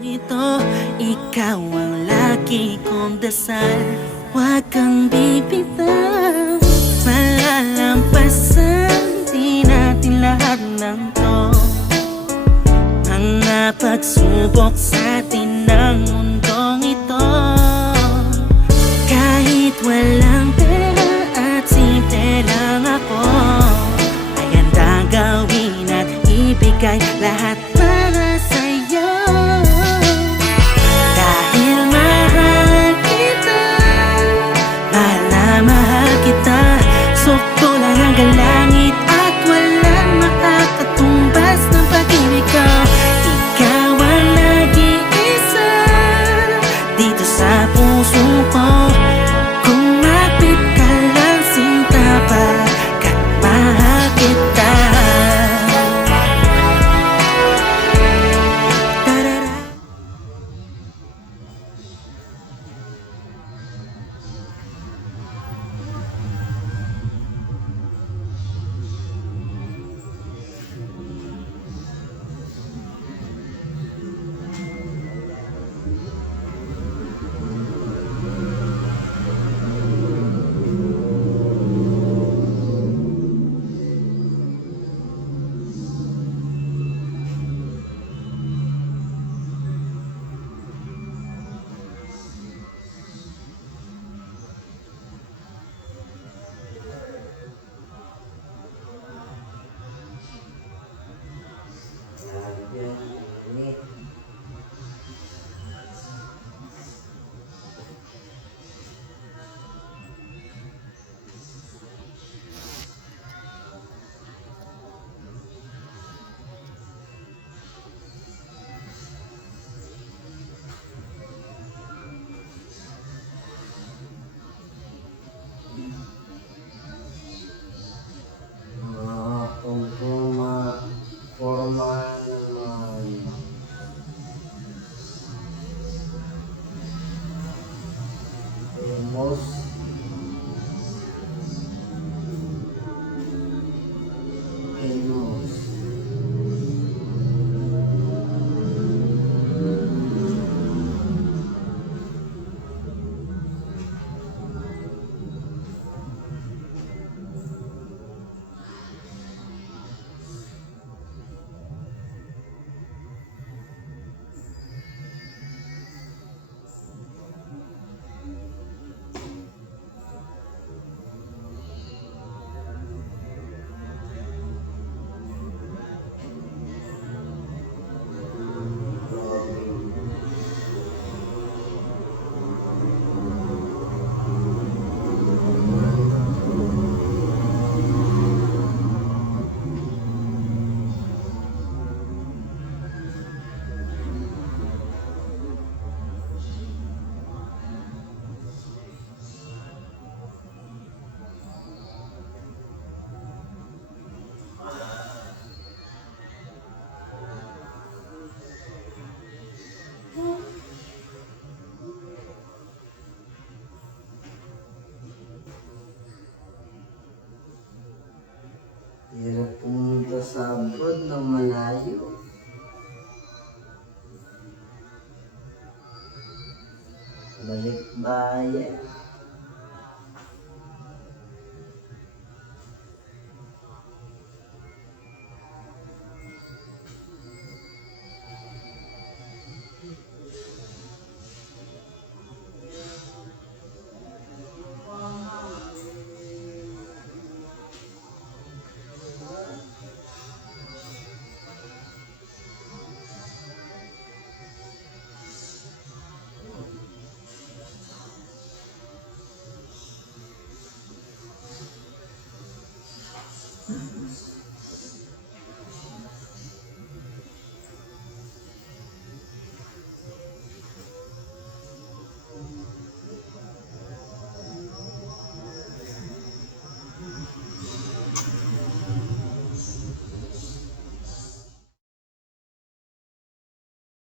Ito, ikaw ang lagi kong dasal. Huwag kang bibitaw. Malalampasan di natin lahat ng to. Mga pagsubok sa atin ng mundong ito. Kahit walang pera at simple lang ako, ay handang gawin at ibigay lahat para sa'yo. Dahil mahal kita, mahal na mahal kita. Sukdulan hanggang langit at walang makakatumbas ng pag-ibig ko. Ikaw ang nag-iisa dito sa puso ko. Kumapit ka lang sinta, pagkat mahal kita. Forma naman. Most famous. Hirap pumunta sa abroad ng malayo. Balik bayan.